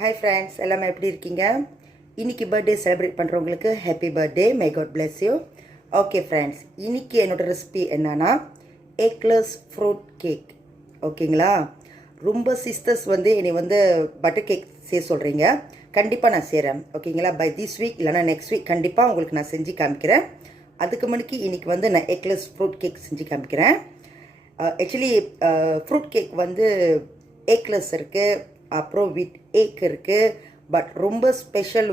Hi friends, எல்லாமே எப்படி இருக்கீங்க? இன்னைக்கு பர்த்டே செலிப்ரேட் பண்றவங்களுக்கு happy birthday. May God bless you. Okay friends, இன்னைக்கு என்னோட ரெசிபி என்னன்னா எக்லெஸ் ஃப்ரூட் கேக். ஓகேங்களா? ரொம்ப சிஸ்டர்ஸ் என்னை பட்டர் கேக் செய்ய சொல்றீங்க. கண்டிப்பாக நான் செய்கிறேன். ஓகேங்களா? பை திஸ் வீக் இல்லைனா நெக்ஸ்ட் வீக் கண்டிப்பாக உங்களுக்கு நான் செஞ்சு காமிக்கிறேன். அதுக்கு முன்னாடி இன்னைக்கு நான் எக்லெஸ் ஃப்ரூட் கேக் செஞ்சு காமிக்கிறேன். ஆக்சுவலி ஃப்ரூட் கேக் எக்லெஸ் இருக்குது, அப்புறம் வித் ஏக் இருக்குது. பட் ரொம்ப ஸ்பெஷல்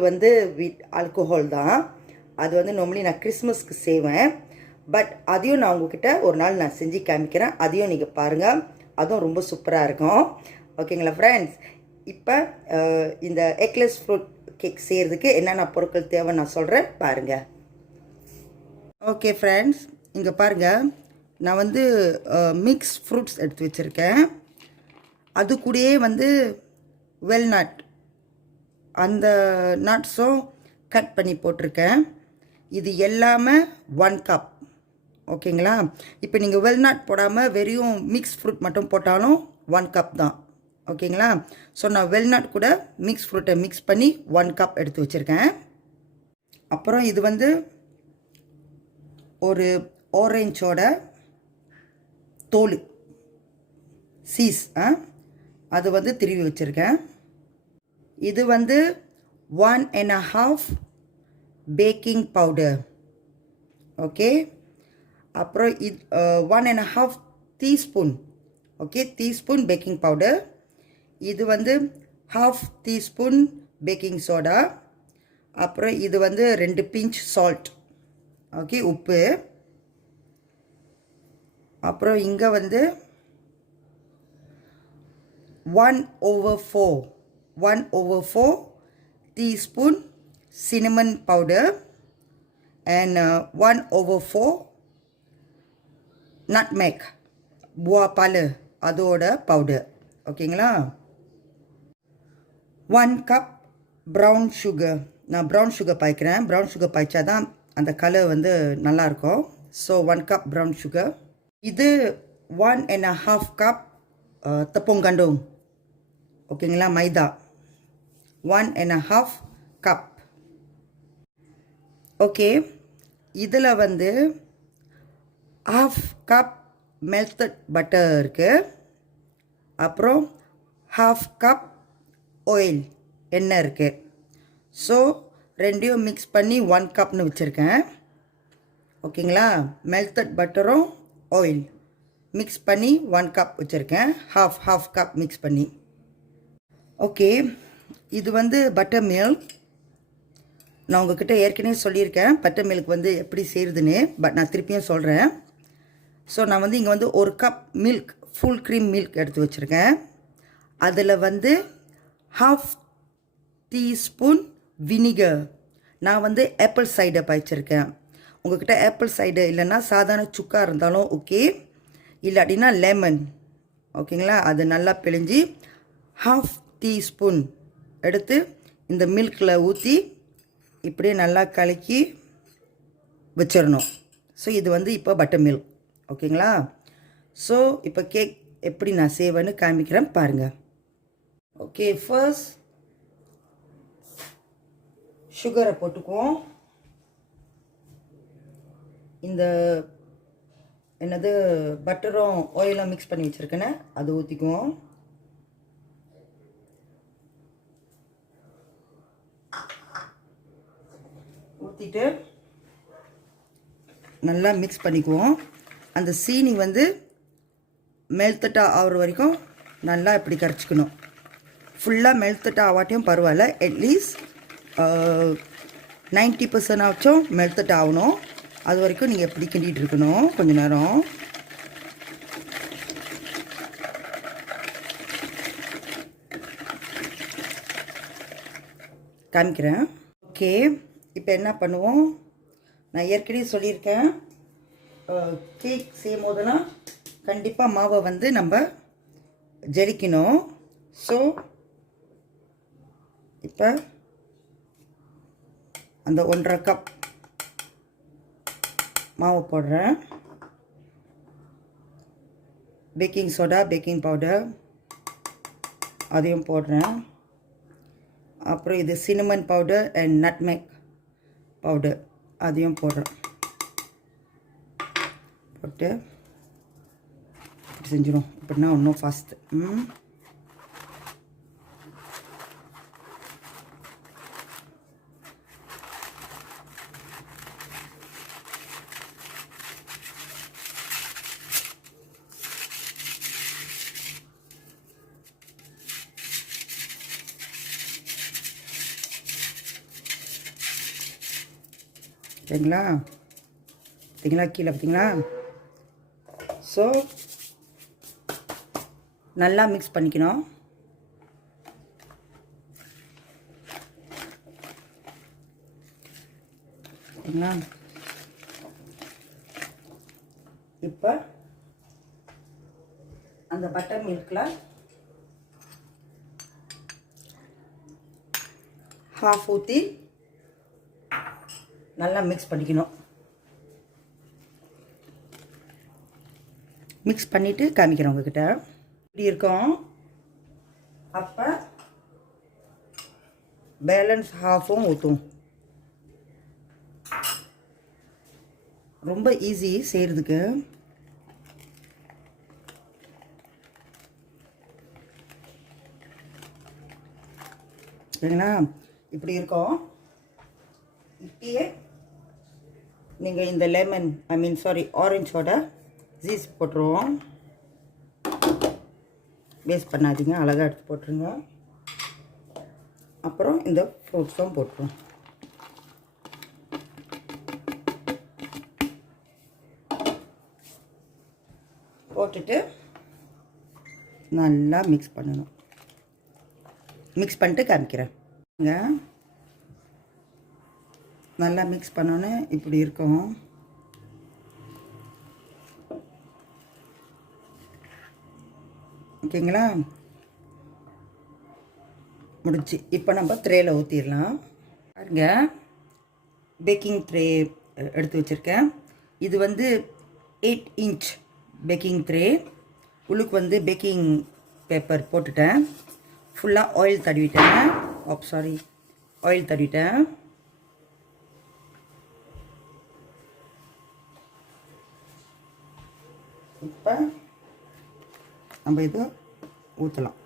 வித் ஆல்கோஹால் தான். அது நார்மலி நான் கிறிஸ்மஸ்க்கு செய்வேன். பட் அதையும் நான் உங்ககிட்ட ஒரு நாள் நான் செஞ்சு காமிக்கிறேன். அதையும் நீங்கள் பாருங்கள், அதுவும் ரொம்ப சூப்பராக இருக்கும். ஓகேங்களா ஃப்ரெண்ட்ஸ்? இப்போ இந்த எக்லெஸ் ஃப்ரூட் கேக் செய்கிறதுக்கு என்னென்ன பொருட்கள் தேவை நான் சொல்கிறேன், பாருங்கள். ஓகே ஃப்ரெண்ட்ஸ், இங்கே பாருங்கள், நான் மிக்ஸ் ஃப்ரூட்ஸ் எடுத்து வச்சுருக்கேன். அது கூடயே வெல்நட், அந்த நட்ஸும் கட் பண்ணி போட்டிருக்கேன். இது எல்லாமே 1 கப். ஓகேங்களா? இப்போ நீங்கள் வெல்நட் போடாமல் வெறும் மிக்ஸ் ஃப்ரூட் மட்டும் போட்டாலும் 1 கப் தான். ஓகேங்களா? ஸோ நான் வெல்நட் கூட மிக்ஸ் ஃப்ரூட்டை மிக்ஸ் பண்ணி 1 கப் எடுத்து வச்சுருக்கேன். அப்புறம் இது ஒரு ஆரஞ்சோட தோல் சீஸ், அது திருவி வச்சுருக்கேன். இது 1.5 பேக்கிங் பவுடர். ஓகே, அப்புறம் இது 1.5 teaspoon. Okay, teaspoon baking powder. இது 1/2 டீஸ்பூன் பேக்கிங் சோடா. அப்புறம் இது 2 பிஞ்ச் சால்ட். ஓகே, உப்பு. அப்புறம் இங்கே 1/4 teaspoon cinnamon powder and 1/4 nutmeg, buah pala, அதோட பவுடர். ஓகேங்களா? 1 கப் ப்ரௌன் சுகர். நான் ப்ரௌன் சுகர் பாய்க்கிறேன். ப்ரௌன் சுகர் பாய்ச்சா தான் அந்த கலர் நல்லாயிருக்கும். So 1 cup brown sugar. இது 1.5 கப் tepung gandum. ஓகேங்களா? மைதா 1.5 கப். ஓகே, இதில் 1/2 கப் மெல்டட் பட்டர் இருக்குது. அப்புறம் 1/2 கப் ஆயில், எண்ணெய் இருக்குது. ஸோ ரெண்டையும் மிக்ஸ் பண்ணி 1 கப்னு வச்சுருக்கேன். ஓகேங்களா? மெல்டட் பட்டரும் ஆயில் மிக்ஸ் பண்ணி 1 கப் வச்சுருக்கேன். ஹாஃப் கப் மிக்ஸ் பண்ணி. ஓகே, இது பட்டர் மில்க். நான் உங்ககிட்ட ஏற்கனவே சொல்லியிருக்கேன் பட்டர் மில்க் எப்படி செய்கிறதுன்னு. பட் நான் திருப்பியும் சொல்கிறேன். ஸோ நான் இங்கே 1 cup milk, full cream milk எடுத்து வச்சுருக்கேன். அதில் 1/2 டீஸ்பூன் வினிகர். நான் ஆப்பிள் சைடர் பாய்ச்சிருக்கேன். உங்கள்கிட்ட ஆப்பிள் சைடர் இல்லைன்னா சாதாரண சுக்கா இருந்தாலும் ஓகே, இல்லாட்டினா லெமன். ஓகேங்களா? அது நல்லா பிழிஞ்சி 1/2 டீஸ்பூன் எடுத்து இந்த மில்கில் ஊற்றி இப்படியே நல்லா கலக்கி வச்சிடணும். ஸோ இது இப்போ பட்டர் மில்க். ஓகேங்களா? ஸோ இப்போ கேக் எப்படி நான் செய்வேன்னு காமிக்கிறேன், பாருங்கள். ஓகே, ஃபர்ஸ்ட் சுகரை போட்டுக்குவோம். இந்த என்னது பட்டரும் ஆயிலும் மிக்ஸ் பண்ணி வச்சுருக்கேன்னு அது ஊற்றிக்குவோம். ஊற்றிட்டு நல்லா மிக்ஸ் பண்ணிக்குவோம். அந்த சீனி மெல்த்தட்டாக ஆகிற வரைக்கும் நல்லா இப்படி கரைச்சிக்கணும். ஃபுல்லாக மெல்த்தட்டாக ஆகாட்டியும் பரவாயில்ல, அட்லீஸ்ட் 90% ஆச்சும் மெல்த்தட் ஆகணும். அது வரைக்கும் நீங்கள் எப்படி கிண்டிகிட்டு இருக்கணும் கொஞ்ச நேரம். காமிக்கிறேன். ஓகே, இப்போ என்ன பண்ணுவோம், நான் ஏற்கனவே சொல்லியிருக்கேன் கேக் செய்யும் போதெல்லாம் கண்டிப்பாக மாவை நம்ம ஜலிக்கணும். ஸோ இப்போ அந்த 1.5 கப் மாவு போடுறேன். பேக்கிங் சோடா, பேக்கிங் பவுடர் அதையும் போடுறேன். அப்புறம் இது cinnamon powder and nutmeg powder அதையும் போடுறேன். போட்டு செஞ்சிடும். அப்படின்னா இன்னும் ஃபாஸ்ட்டு. சரிங்களா? பார்த்தீங்களா? கீழே பார்த்தீங்களா? ஸோ நல்லா மிக்ஸ் பண்ணிக்கணும். சரிங்களா? இப்போ அந்த பட்டர் மில்கில் ஹாஃப் ஊற்றி நல்லா மிக்ஸ் பண்ணிக்கணும். மிக்ஸ் பண்ணிவிட்டு காமிக்கிறேன் உங்ககிட்ட. இப்படி இருக்கும். அப்போ பேலன்ஸ் ஹாஃபும் ஊற்றும். ரொம்ப ஈஸி செய்கிறதுக்கு. சரிங்களா? இப்படி இருக்கும். இப்படியே நீங்கள் இந்த லெமன் ஆரஞ்சோட ஜூஸ் போட்டுருவோம். வேஸ்ட் பண்ணாதீங்க, அழகாக எடுத்து போட்டுருங்க. அப்புறம் இந்த ஃப்ரூட்ஸும் போட்டுருவோம். போட்டுட்டு நல்லா மிக்ஸ் பண்ணணும். மிக்ஸ் பண்ணிட்டு காமிக்கிறேன். நல்லா மிக்ஸ் பண்ணோன்னே இப்படி இருக்கும். ஓகேங்களா? முடிச்சு. இப்போ நம்ம ட்ரேயில் ஊற்றிடலாம். பாருங்க, பேக்கிங் ட்ரே எடுத்து வச்சுருக்கேன். இது வந்து 8 இன்ச் பேக்கிங் ட்ரே. உள்ளுக்கு பேக்கிங் பேப்பர் போட்டுட்டேன். ஃபுல்லாக ஆயில் தடவிட்டேன். ஆயில் தடவிட்டேன். இப்போ நம்ம இது ஊற்றலாம்.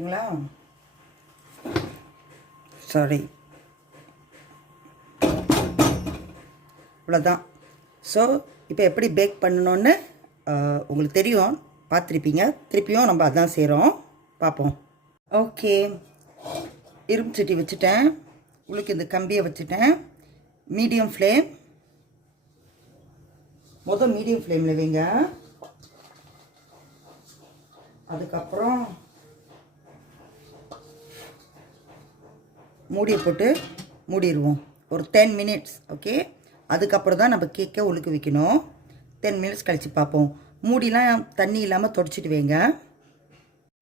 ஓகேங்களா? சாரி, இவ்வளோதான். ஸோ இப்போ எப்படி பேக் பண்ணணுன்னு உங்களுக்கு தெரியும், பார்த்துருப்பீங்க. திருப்பியும் நம்ம அதான் செய்கிறோம், பார்ப்போம். ஓகே, இரும்பு சட்டி வச்சுட்டேன். உங்களுக்கு இந்த கம்பியை வச்சுட்டேன். Medium flame. மீடியம் ஃப்ளேமில் வைங்க. அதுக்கப்புறம் மூடியை போட்டு மூடிடுவோம் ஒரு 10 மினிட்ஸ். ஓகே, அதுக்கப்புறம் தான் நம்ம கேக்கை உழுக்க வைக்கணும். 10 மினிட்ஸ் கழித்து பார்ப்போம். மூடிலாம் தண்ணி இல்லாமல் தொடச்சிட்டு வைங்க.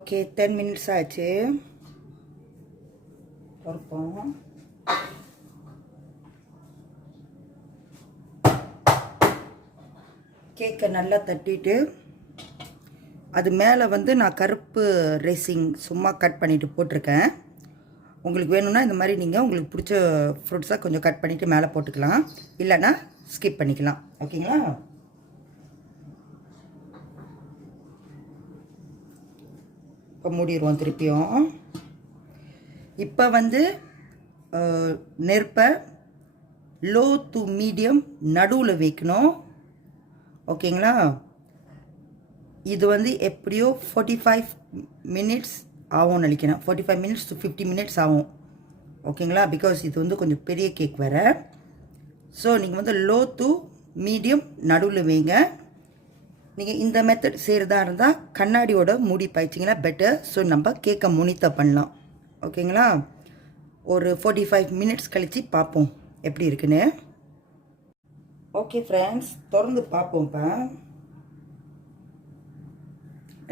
ஓகே, 10 மினிட்ஸ் ஆச்சு. பார்ப்போம். கேக்கை நல்லா தட்டிட்டு அது மேலே நான் கருப்பு ரேசிங் சும்மா கட் பண்ணிவிட்டு போட்டிருக்கேன். உங்களுக்கு வேணும்னா இந்த மாதிரி நீங்கள் உங்களுக்கு பிடிச்ச ஃப்ரூட்ஸாக கொஞ்சம் கட் பண்ணிவிட்டு மேலே போட்டுக்கலாம், இல்லைன்னா ஸ்கிப் பண்ணிக்கலாம். ஓகேங்களா? இப்போ மூடிடுவோம் திருப்பியும். இப்போ நெருப்பை லோ டு மீடியம் நடுவில் வைக்கணும். ஓகேங்களா? இது எப்படியோ 45 மினிட்ஸ் ஆகும் நினைக்கிறேன். 45 மினிட்ஸ் டு 50 மினிட்ஸ் ஆகும். ஓகேங்களா? பிகாஸ் இது கொஞ்சம் பெரிய கேக் வேறு. ஸோ நீங்கள் லோ டு மீடியம் நடுவில் வைங்க. நீங்கள் இந்த மெத்தட் செய்கிறதா இருந்தால் கண்ணாடியோட மூடி பாய்ச்சிங்கன்னா பெட்டர். ஸோ நம்ம கேக்கை முனித்த பண்ணலாம். ஓகேங்களா? ஒரு 45 மினிட்ஸ் கழித்து பார்ப்போம் எப்படி இருக்குன்னு. ஓகே ஃப்ரெண்ட்ஸ், திறந்து பார்ப்போம். இப்போ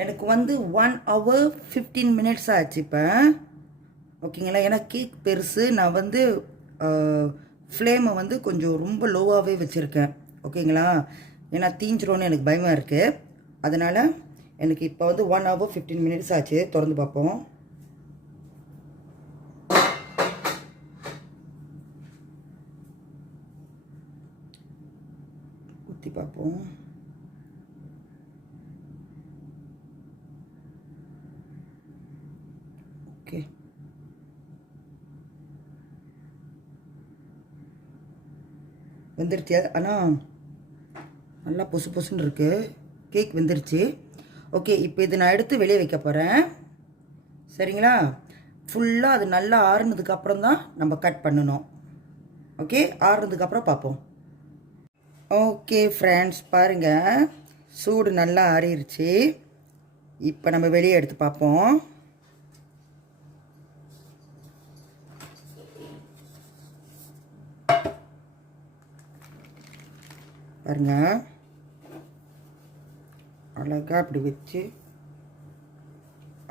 எனக்கு வந்து 1 hour 15 மினிட்ஸ் ஆச்சு இப்போ. ஓகேங்களா? ஏன்னா கேக் பெருசு, நான் வந்து ஃப்ளேமை வந்து கொஞ்சம் ரொம்ப லோவாகவே வச்சுருக்கேன். ஓகேங்களா? ஏன்னா தீஞ்சிரோன்னு எனக்கு பயமாக இருக்குது. அதனால் எனக்கு இப்போ வந்து 1 hour 15 மினிட்ஸ் ஆச்சு. திறந்து பார்ப்போம். ஊற்றி பார்ப்போம். ஓகே, வெந்துருச்சு. ஆனால் நல்லா பொசு பொசுன்னு இருக்குது. கேக் வெந்துருச்சு. ஓகே, இப்போ இது நான் எடுத்து வெளியே வைக்க போகிறேன். சரிங்களா? ஃபுல்லாக அது நல்லா ஆறுனதுக்கப்புறம் தான் நம்ம கட் பண்ணணும். ஓகே, ஆறுனதுக்கப்புறம் பார்ப்போம். ஓகே ஃப்ரெண்ட்ஸ், பாருங்கள், சூடு நல்லா ஆறிடுச்சு. இப்போ நம்ம வெளியே எடுத்து பார்ப்போம். பாருங்க, அழகாக அப்படி வச்சு.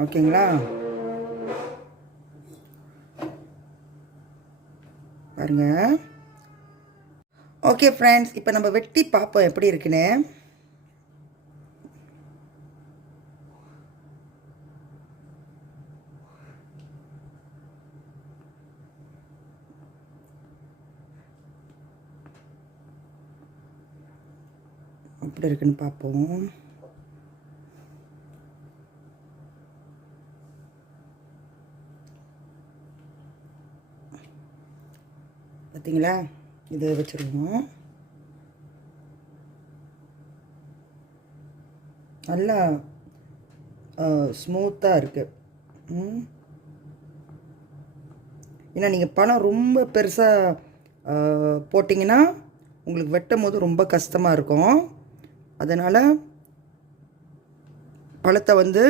ஓகேங்களா? பாருங்க. ஓகே ஃப்ரெண்ட்ஸ், இப்போ நம்ம வெட்டி பார்ப்போம் எப்படி இருக்குன்னு. எப்படி இருக்குன்னு பார்ப்போம். பார்த்தீங்களா? இதை வச்சுருவோம். நல்லா ஸ்மூத்தாக இருக்குது. ஏன்னா நீங்கள் பழம் ரொம்ப பெருசாக போட்டிங்கன்னா உங்களுக்கு வெட்டும் போது ரொம்ப கஷ்டமாக இருக்கும். அதனால் பழத்தை வந்து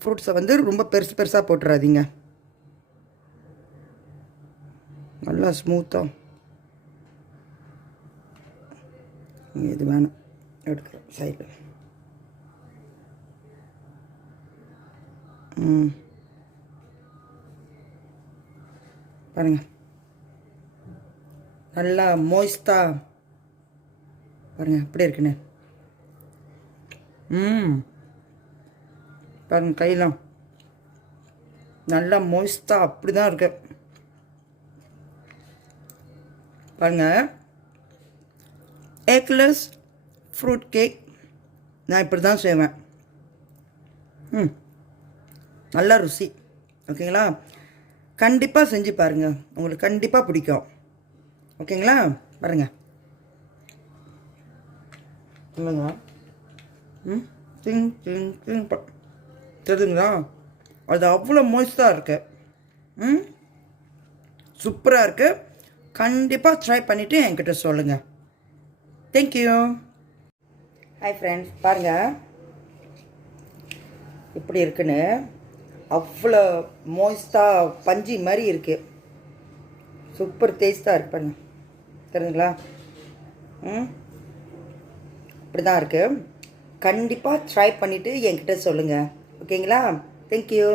ஃப்ரூட்ஸை வந்து ரொம்ப பெருசு பெருசாக போட்டுறாதீங்க. நல்லா ஸ்மூத்தாக இது வேணும். எடுக்கிறோம் சைடு. பாருங்கள், நல்லா மோய்ஸ்டாக பாருங்கள் எப்படி இருக்குன்னு. பாருங்கள், கையெல்லாம் நல்லா மோய்ஸ்டாக அப்படி தான் இருக்கு. பாருங்கள், எக்லெஸ் ஃப்ரூட் கேக் நான் இப்படி தான் செய்வேன். நல்லா ருசி. ஓகேங்களா? கண்டிப்பாக செஞ்சு பாருங்கள், உங்களுக்கு கண்டிப்பாக பிடிக்கும். ஓகேங்களா? பாருங்கள். இல்லைங்க, தெரியுதுங்களா? அது அவ்வளோ மோய்ஸ்டாக இருக்கு. சூப்பராக இருக்குது. கண்டிப்பாக ட்ரை பண்ணிவிட்டு என்கிட்ட சொல்லுங்கள். தேங்க்யூ. ஹாய் ஃப்ரெண்ட்ஸ், பாருங்கள் இப்படி இருக்குன்னு. அவ்வளோ மோய்ஸ்டாக பஞ்சு மாதிரி இருக்குது. சூப்பர் டேஸ்ட்டாக இருக்கு. பாருங்கள், தெரியுதுங்களா? இப்படி தான் இருக்குது. கண்டிப்பாக ட்ரை பண்ணிவிட்டு என்கிட்ட சொல்லுங்கள். ஓகேங்களா? தேங்க்யூ.